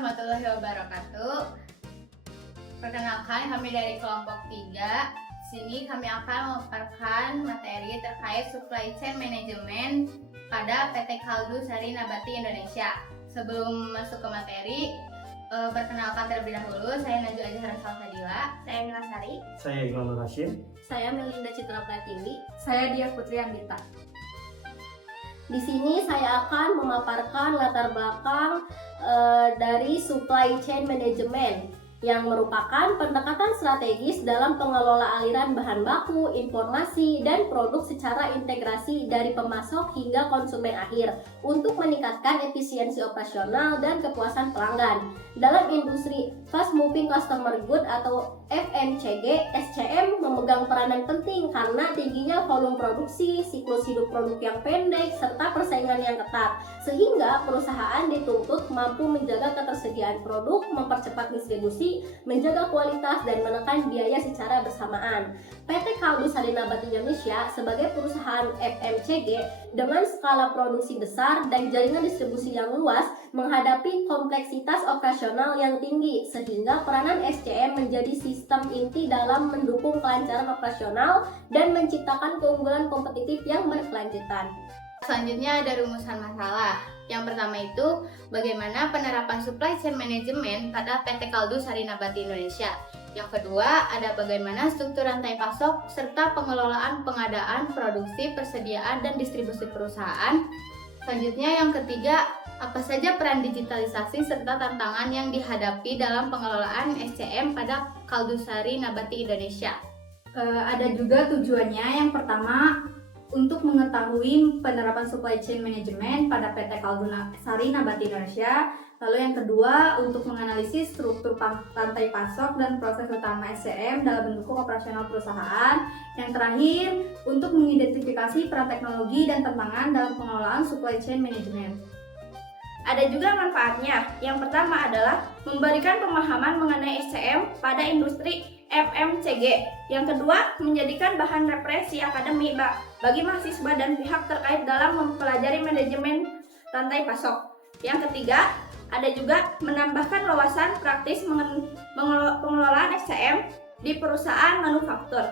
warahmatullahi wabarakatuh. Perkenalkan, kami dari kelompok 3. Sini kami akan memaparkan materi terkait supply chain management pada PT Kaldu Sari Nabati Indonesia. Sebelum masuk ke materi, perkenalkan terlebih dahulu, saya Najwa Azhar Salsabila. Saya Mila Sari. Saya Iqbal Nur Hashim. Saya Melinda Citra Pratiwi. Saya Dia Putri Andita. Di sini saya akan memaparkan latar belakang dari supply chain management yang merupakan pendekatan strategis dalam pengelola aliran bahan baku, informasi, dan produk secara integrasi dari pemasok hingga konsumen akhir untuk meningkatkan efisiensi operasional dan kepuasan pelanggan. Dalam industri Fast Moving Consumer Goods atau FMCG, SCM memegang peranan penting karena tingginya volume produksi, siklus hidup produk yang pendek, serta persaingan yang ketat, sehingga perusahaan dituntut mampu menjaga ketersediaan produk, mempercepat distribusi, menjaga kualitas, dan menekan biaya secara bersamaan. PT Kaldu Sari Nabati Indonesia sebagai perusahaan FMCG dengan skala produksi besar dan jaringan distribusi yang luas menghadapi kompleksitas operasional yang tinggi, sehingga peranan SCM menjadi sistem inti dalam mendukung kelancaran operasional dan menciptakan keunggulan kompetitif yang berkelanjutan. Selanjutnya ada rumusan masalah. Yang pertama itu, bagaimana penerapan supply chain management pada PT Kaldu Sari Nabati Indonesia. Yang kedua, ada bagaimana struktur rantai pasok serta pengelolaan pengadaan, produksi, persediaan, dan distribusi perusahaan. Selanjutnya yang ketiga, apa saja peran digitalisasi serta tantangan yang dihadapi dalam pengelolaan SCM pada Kaldu Sari Nabati Indonesia. Ada juga tujuannya. Yang pertama, untuk mengetahui penerapan supply chain management pada PT Kaldu Sari Nabati Indonesia. Lalu yang kedua, untuk menganalisis struktur rantai pasok dan proses utama SCM dalam mendukung operasional perusahaan. Yang terakhir, untuk mengidentifikasi peran teknologi dan tantangan dalam pengelolaan supply chain management. Ada juga manfaatnya. Yang pertama adalah memberikan pemahaman mengenai SCM pada industri FMCG. Yang kedua, menjadikan bahan referensi akademik bagi mahasiswa dan pihak terkait dalam mempelajari manajemen rantai pasok. Yang ketiga, ada juga menambahkan wawasan praktis pengelolaan SCM di perusahaan manufaktur.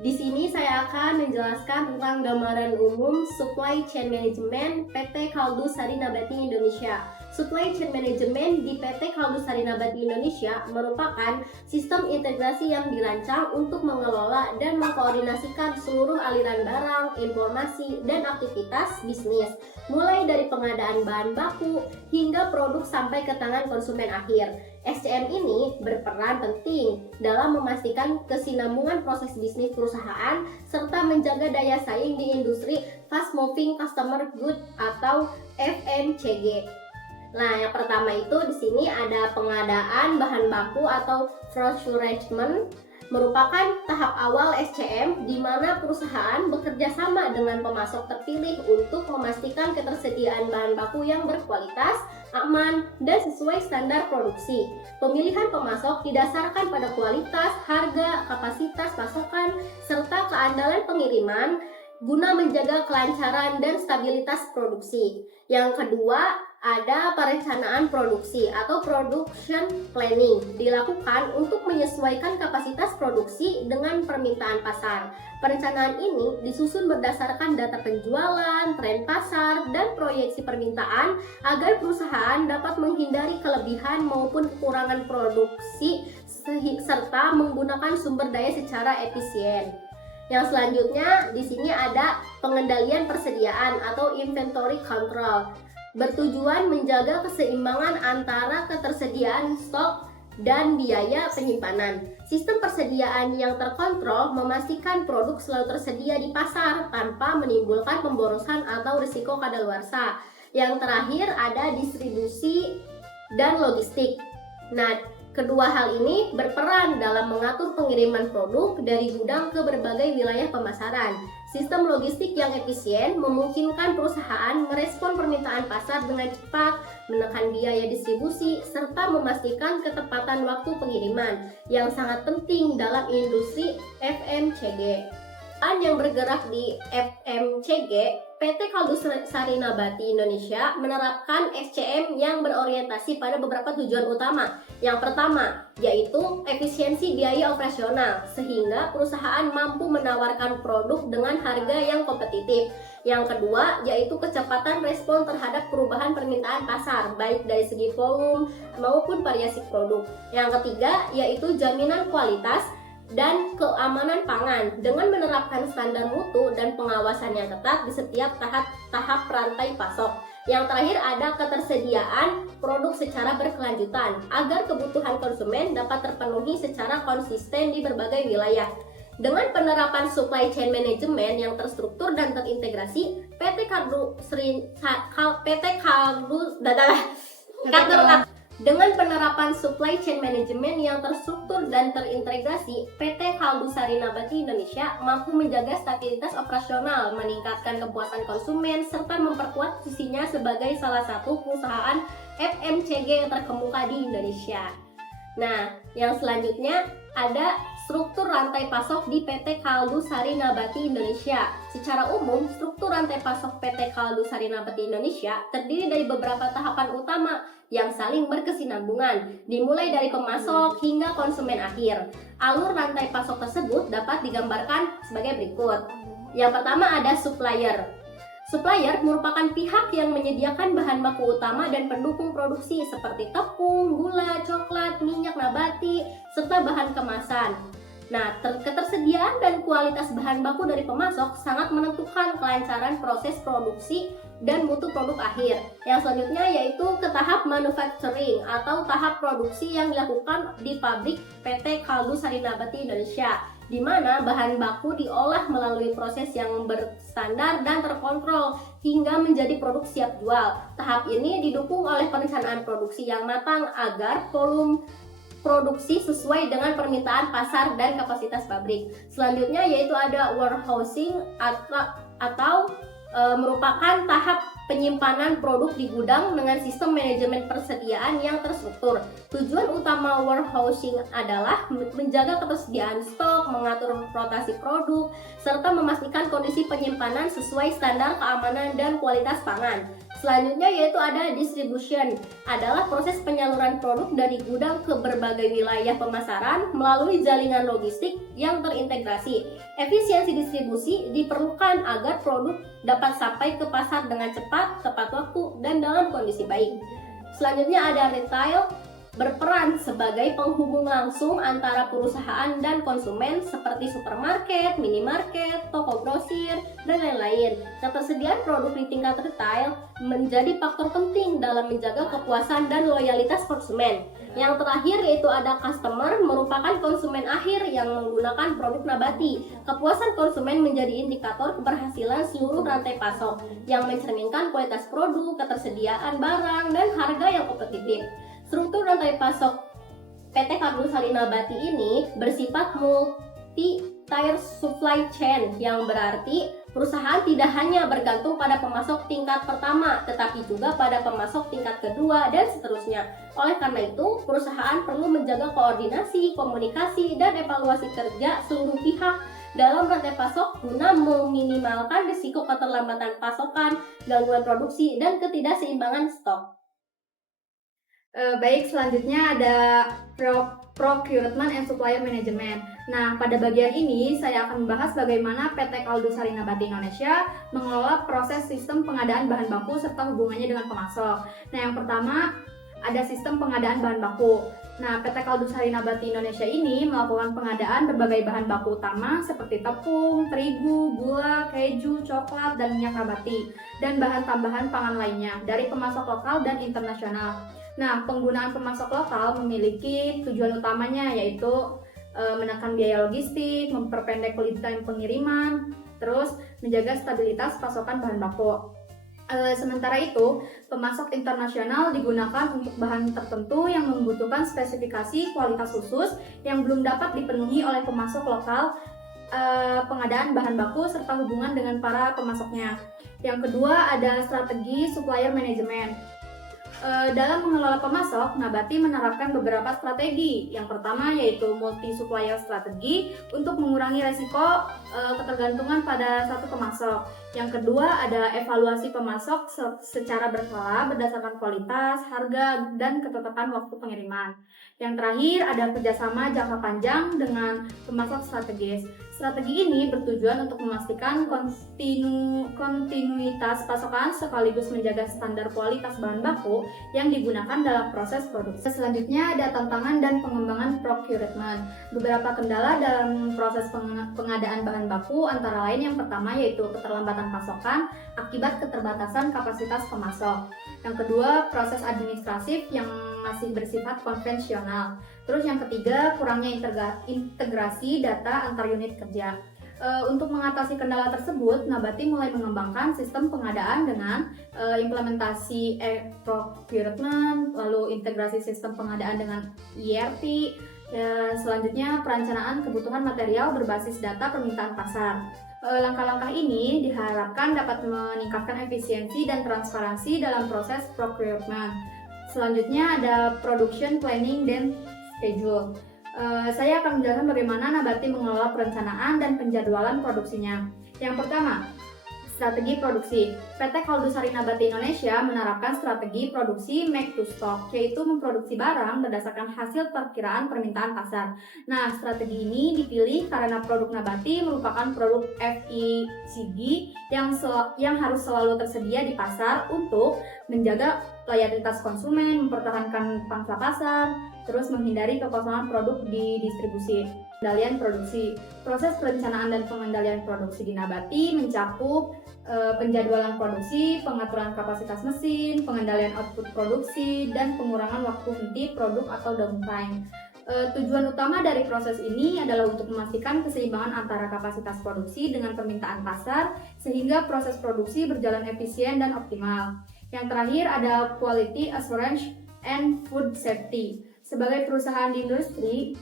Di sini saya akan menjelaskan tentang gambaran umum supply chain management PT Kaldu Sari Nabati Indonesia. Supply chain management di PT Kaldu Sari Nabati Indonesia merupakan sistem integrasi yang dirancang untuk mengelola dan mengkoordinasikan seluruh aliran barang, informasi, dan aktivitas bisnis, mulai dari pengadaan bahan baku hingga produk sampai ke tangan konsumen akhir. SCM ini berperan penting dalam memastikan kesinambungan proses bisnis perusahaan serta menjaga daya saing di industri Fast Moving Consumer Goods atau FMCG. Nah, yang pertama itu di sini ada pengadaan bahan baku atau procurement, merupakan tahap awal SCM di mana perusahaan bekerja sama dengan pemasok terpilih untuk memastikan ketersediaan bahan baku yang berkualitas, aman, dan sesuai standar produksi. Pemilihan pemasok didasarkan pada kualitas, harga, kapasitas pasokan, serta keandalan pengiriman guna menjaga kelancaran dan stabilitas produksi. Yang kedua, ada perencanaan produksi atau production planning dilakukan untuk menyesuaikan kapasitas produksi dengan permintaan pasar. Perencanaan ini disusun berdasarkan data penjualan, tren pasar, dan proyeksi permintaan agar perusahaan dapat menghindari kelebihan maupun kekurangan produksi serta menggunakan sumber daya secara efisien. Yang selanjutnya di sini ada pengendalian persediaan atau inventory control, bertujuan menjaga keseimbangan antara ketersediaan stok dan biaya penyimpanan. Sistem persediaan yang terkontrol memastikan produk selalu tersedia di pasar tanpa menimbulkan pemborosan atau risiko kadaluarsa. Yang terakhir ada distribusi dan logistik. Nah, kedua hal ini berperan dalam mengatur pengiriman produk dari gudang ke berbagai wilayah pemasaran. Sistem logistik yang efisien memungkinkan perusahaan merespon permintaan pasar dengan cepat, menekan biaya distribusi, serta memastikan ketepatan waktu pengiriman yang sangat penting dalam industri FMCG. yang bergerak di FMCG, PT Kaldu Sari Nabati Indonesia menerapkan SCM yang berorientasi pada beberapa tujuan utama. Yang pertama, yaitu efisiensi biaya operasional, sehingga perusahaan mampu menawarkan produk dengan harga yang kompetitif. Yang kedua, yaitu kecepatan respon terhadap perubahan permintaan pasar, baik dari segi volume maupun variasi produk. Yang ketiga, yaitu jaminan kualitas dan keamanan pangan dengan menerapkan standar mutu dan pengawasan yang ketat di setiap tahap rantai pasok. Yang terakhir ada ketersediaan produk secara berkelanjutan agar kebutuhan konsumen dapat terpenuhi secara konsisten di berbagai wilayah. Dengan penerapan supply chain management yang terstruktur dan terintegrasi, Dengan penerapan supply chain management yang terstruktur dan terintegrasi, PT Kaldu Sari Nabati Indonesia mampu menjaga stabilitas operasional, meningkatkan kepuasan konsumen, serta memperkuat posisinya sebagai salah satu perusahaan FMCG yang terkemuka di Indonesia. Nah, yang selanjutnya ada struktur rantai pasok di PT Kaldu Sari Nabati Indonesia. Secara umum, struktur rantai pasok PT Kaldu Sari Nabati Indonesia terdiri dari beberapa tahapan utama yang saling berkesinambungan, dimulai dari pemasok hingga konsumen akhir. Alur rantai pasok tersebut dapat digambarkan sebagai berikut. Yang pertama ada supplier. Supplier merupakan pihak yang menyediakan bahan baku utama dan pendukung produksi seperti tepung, gula, coklat, minyak nabati, serta bahan kemasan. Nah, ketersediaan dan kualitas bahan baku dari pemasok sangat menentukan kelancaran proses produksi dan mutu produk akhir. Yang selanjutnya yaitu ke tahap manufacturing atau tahap produksi yang dilakukan di pabrik PT Kaldu Sari Nabati Indonesia, di mana bahan baku diolah melalui proses yang berstandar dan terkontrol hingga menjadi produk siap jual. Tahap ini didukung oleh perencanaan produksi yang matang agar volume produksi sesuai dengan permintaan pasar dan kapasitas pabrik. Selanjutnya yaitu ada warehousing atau merupakan tahap penyimpanan produk di gudang dengan sistem manajemen persediaan yang terstruktur. Tujuan utama warehousing adalah menjaga ketersediaan stok, mengatur rotasi produk, serta memastikan kondisi penyimpanan sesuai standar keamanan dan kualitas pangan. Selanjutnya yaitu ada distribution, adalah proses penyaluran produk dari gudang ke berbagai wilayah pemasaran melalui jaringan logistik yang terintegrasi. Efisiensi distribusi diperlukan agar produk dapat sampai ke pasar dengan cepat, tepat waktu, dan dalam kondisi baik. Selanjutnya ada retail, berperan sebagai penghubung langsung antara perusahaan dan konsumen seperti supermarket, minimarket, toko grosir, dan lain-lain. Ketersediaan produk di tingkat retail menjadi faktor penting dalam menjaga kepuasan dan loyalitas konsumen. Yang terakhir yaitu ada customer, merupakan konsumen akhir yang menggunakan produk nabati. Kepuasan konsumen menjadi indikator keberhasilan seluruh rantai pasok yang mencerminkan kualitas produk, ketersediaan barang, dan harga yang kompetitif. Struktur rantai pasok PT Kaldu Sari Nabati ini bersifat multi-tier supply chain, yang berarti perusahaan tidak hanya bergantung pada pemasok tingkat pertama, tetapi juga pada pemasok tingkat kedua dan seterusnya. Oleh karena itu, perusahaan perlu menjaga koordinasi, komunikasi, dan evaluasi kerja seluruh pihak dalam rantai pasok guna meminimalkan risiko keterlambatan pasokan, gangguan produksi, dan ketidakseimbangan stok. Baik, selanjutnya ada procurement and supplier management. Nah, pada bagian ini saya akan membahas bagaimana PT Kaldu Sari Nabati Indonesia mengelola proses sistem pengadaan bahan baku serta hubungannya dengan pemasok. Nah, yang pertama ada sistem pengadaan bahan baku. Nah, PT Kaldu Sari Nabati Indonesia ini melakukan pengadaan berbagai bahan baku utama seperti tepung, terigu, gula, keju, coklat, dan minyak nabati, dan bahan tambahan pangan lainnya dari pemasok lokal dan internasional. Nah, penggunaan pemasok lokal memiliki tujuan utamanya yaitu menekan biaya logistik, memperpendek lead time pengiriman, terus menjaga stabilitas pasokan bahan baku. Sementara itu, pemasok internasional digunakan untuk bahan tertentu yang membutuhkan spesifikasi kualitas khusus yang belum dapat dipenuhi oleh pemasok lokal, pengadaan bahan baku serta hubungan dengan para pemasoknya. Yang kedua ada strategi supplier management. Dalam mengelola pemasok, Nabati menerapkan beberapa strategi. Yang pertama yaitu multi-supplier strategi untuk mengurangi resiko ketergantungan pada satu pemasok. Yang kedua ada evaluasi pemasok secara berkala berdasarkan kualitas, harga, dan ketetapan waktu pengiriman. Yang terakhir ada kerjasama jangka panjang dengan pemasok strategis. Strategi ini bertujuan untuk memastikan kontinuitas pasokan sekaligus menjaga standar kualitas bahan baku yang digunakan dalam proses produksi. Selanjutnya ada tantangan dan pengembangan procurement. Beberapa kendala dalam proses pengadaan bahan baku antara lain yang pertama yaitu keterlambatan pasokan akibat keterbatasan kapasitas pemasok. Yang kedua, proses administratif yang masih bersifat konvensional. Terus yang ketiga, kurangnya integrasi data antar unit kerja. Untuk mengatasi kendala tersebut, Nabati mulai mengembangkan sistem pengadaan dengan implementasi procurement, lalu integrasi sistem pengadaan dengan ERP, selanjutnya perencanaan kebutuhan material berbasis data permintaan pasar. Langkah-langkah ini diharapkan dapat meningkatkan efisiensi dan transparansi dalam proses procurement. Selanjutnya ada production planning dan schedule. Saya akan menjelaskan bagaimana Nabati mengelola perencanaan dan penjadwalan produksinya. Yang pertama, strategi produksi. PT Kaldu Sari Nabati Indonesia menerapkan strategi produksi make to stock, yaitu memproduksi barang berdasarkan hasil perkiraan permintaan pasar. Nah, strategi ini dipilih karena produk Nabati merupakan produk FMCG yang harus selalu tersedia di pasar untuk menjaga loyalitas konsumen, mempertahankan pangsa pasar, terus menghindari kekosongan produk di distribusi. Pengendalian produksi. Proses perencanaan dan pengendalian produksi di Nabati mencakup penjadwalan produksi, pengaturan kapasitas mesin, pengendalian output produksi, dan pengurangan waktu henti produk atau downtime. Tujuan utama dari proses ini adalah untuk memastikan keseimbangan antara kapasitas produksi dengan permintaan pasar sehingga proses produksi berjalan efisien dan optimal. Yang terakhir ada quality assurance and food safety. Sebagai perusahaan di industri,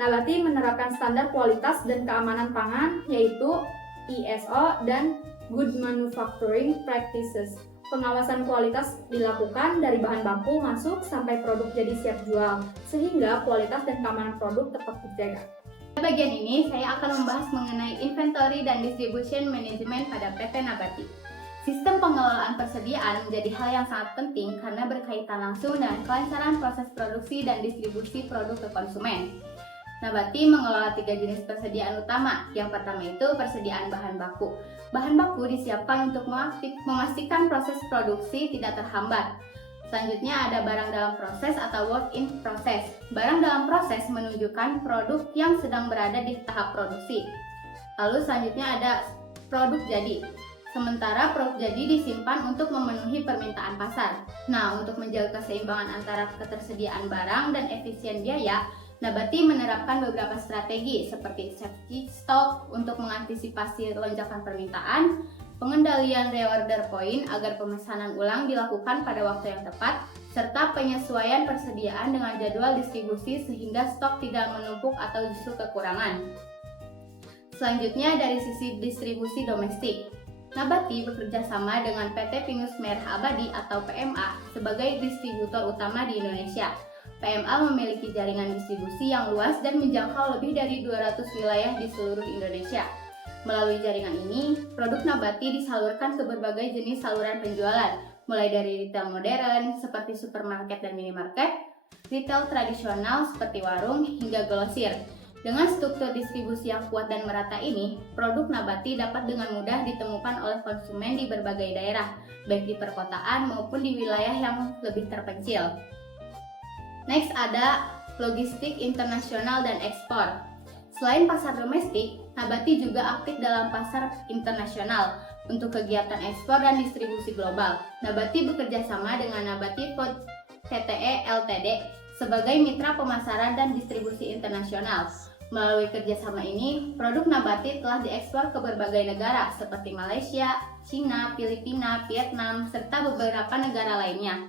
Nabati menerapkan standar kualitas dan keamanan pangan yaitu ISO dan Good Manufacturing Practices. Pengawasan kualitas dilakukan dari bahan baku masuk sampai produk jadi siap jual, sehingga kualitas dan keamanan produk tetap terjaga. Pada bagian ini, saya akan membahas mengenai inventory dan distribution management pada PT Nabati. Sistem pengelolaan persediaan menjadi hal yang sangat penting karena berkaitan langsung dengan kelancaran proses produksi dan distribusi produk ke konsumen. Nabati mengelola 3 jenis persediaan utama. Yang pertama itu persediaan bahan baku. Bahan baku disiapkan untuk memastikan proses produksi tidak terhambat. Selanjutnya ada barang dalam proses atau work in process. Barang dalam proses menunjukkan produk yang sedang berada di tahap produksi. Lalu selanjutnya ada produk jadi. Sementara produk jadi disimpan untuk memenuhi permintaan pasar. Nah, untuk menjaga keseimbangan antara ketersediaan barang dan efisien biaya, Nabati menerapkan beberapa strategi seperti safety stock untuk mengantisipasi lonjakan permintaan, pengendalian reorder point agar pemesanan ulang dilakukan pada waktu yang tepat, serta penyesuaian persediaan dengan jadwal distribusi sehingga stok tidak menumpuk atau justru kekurangan. Selanjutnya dari sisi distribusi domestik. Nabati bekerja sama dengan PT Pinus Merah Abadi atau PMA sebagai distributor utama di Indonesia. PMA memiliki jaringan distribusi yang luas dan menjangkau lebih dari 200 wilayah di seluruh Indonesia. Melalui jaringan ini, produk Nabati disalurkan ke berbagai jenis saluran penjualan, mulai dari retail modern seperti supermarket dan minimarket, retail tradisional seperti warung, hingga grosir. Dengan struktur distribusi yang kuat dan merata ini, produk Nabati dapat dengan mudah ditemukan oleh konsumen di berbagai daerah, baik di perkotaan maupun di wilayah yang lebih terpencil. Next ada logistik internasional dan ekspor. Selain pasar domestik, Nabati juga aktif dalam pasar internasional untuk kegiatan ekspor dan distribusi global. Nabati bekerja sama dengan Nabati Food Pte Ltd sebagai mitra pemasaran dan distribusi internasional. Melalui kerjasama ini, produk Nabati telah diekspor ke berbagai negara seperti Malaysia, China, Filipina, Vietnam, serta beberapa negara lainnya.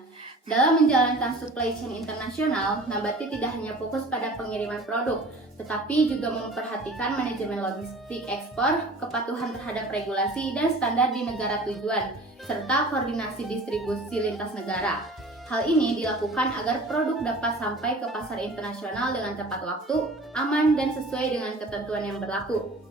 Dalam menjalankan supply chain internasional, Nabati tidak hanya fokus pada pengiriman produk, tetapi juga memperhatikan manajemen logistik ekspor, kepatuhan terhadap regulasi dan standar di negara tujuan, serta koordinasi distribusi lintas negara. Hal ini dilakukan agar produk dapat sampai ke pasar internasional dengan tepat waktu, aman, dan sesuai dengan ketentuan yang berlaku.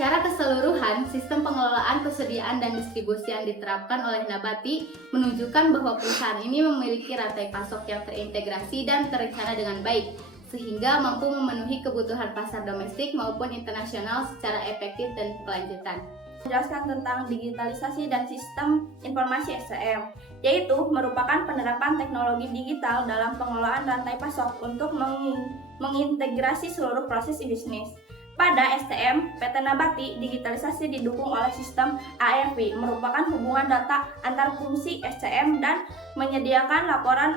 Secara keseluruhan, sistem pengelolaan persediaan dan distribusi yang diterapkan oleh Nabati menunjukkan bahwa perusahaan ini memiliki rantai pasok yang terintegrasi dan terencana dengan baik, sehingga mampu memenuhi kebutuhan pasar domestik maupun internasional secara efektif dan berkelanjutan. Menjelaskan tentang digitalisasi dan sistem informasi SCM, yaitu merupakan penerapan teknologi digital dalam pengelolaan rantai pasok untuk mengintegrasi seluruh proses bisnis. Pada STM, PT Nabati digitalisasi didukung oleh sistem ARP, merupakan hubungan data antar fungsi SCM dan menyediakan laporan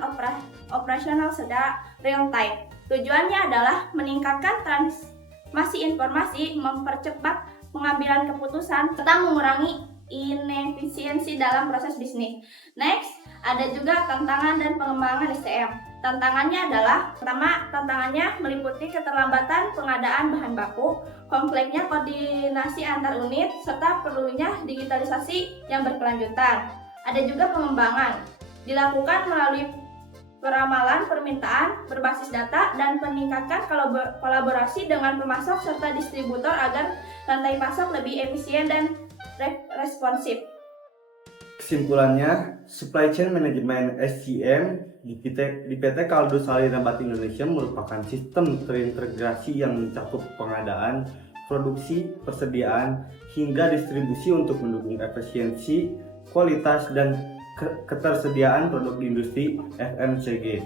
operasional secara real time. Tujuannya adalah meningkatkan transmisi informasi, mempercepat pengambilan keputusan, serta mengurangi inefisiensi dalam proses bisnis. Next, ada juga tantangan dan pengembangan SCM. Tantangannya adalah, pertama, tantangannya meliputi keterlambatan pengadaan bahan baku, kompleksnya koordinasi antar unit, serta perlunya digitalisasi yang berkelanjutan. Ada juga pengembangan, dilakukan melalui peramalan permintaan berbasis data dan meningkatkan kolaborasi dengan pemasok serta distributor agar rantai pasok lebih efisien dan responsif. Kesimpulannya, Supply Chain Management (SCM) di PT Kaldu Sari Nabati Indonesia merupakan sistem terintegrasi yang mencakup pengadaan, produksi, persediaan, hingga distribusi untuk mendukung efisiensi, kualitas, dan ketersediaan produk di industri FMCG.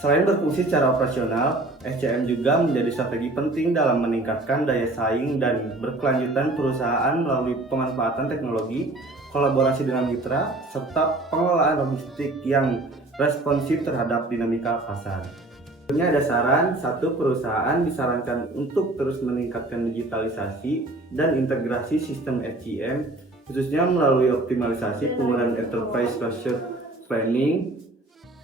Selain berfungsi secara operasional, SCM juga menjadi strategi penting dalam meningkatkan daya saing dan berkelanjutan perusahaan melalui pemanfaatan teknologi, kolaborasi dengan mitra, serta pengelolaan logistik yang responsif terhadap dinamika pasar. Tentunya ada saran, satu perusahaan disarankan untuk terus meningkatkan digitalisasi dan integrasi sistem SCM, khususnya melalui optimalisasi penggunaan Enterprise Resource Planning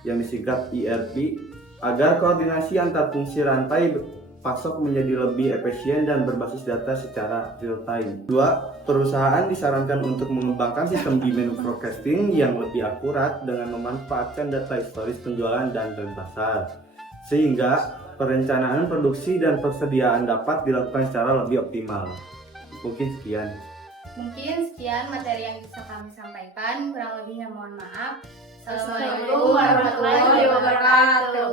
yang disingkat ERP, agar koordinasi antar fungsi rantai pasok menjadi lebih efisien dan berbasis data secara real time. Dua, perusahaan disarankan untuk mengembangkan sistem demand forecasting yang lebih akurat dengan memanfaatkan data historis penjualan dan tren pasar, sehingga perencanaan produksi dan persediaan dapat dilakukan secara lebih optimal. Mungkin sekian materi yang bisa kami sampaikan, kurang lebihnya mohon maaf. Assalamualaikum warahmatullahi wabarakatuh.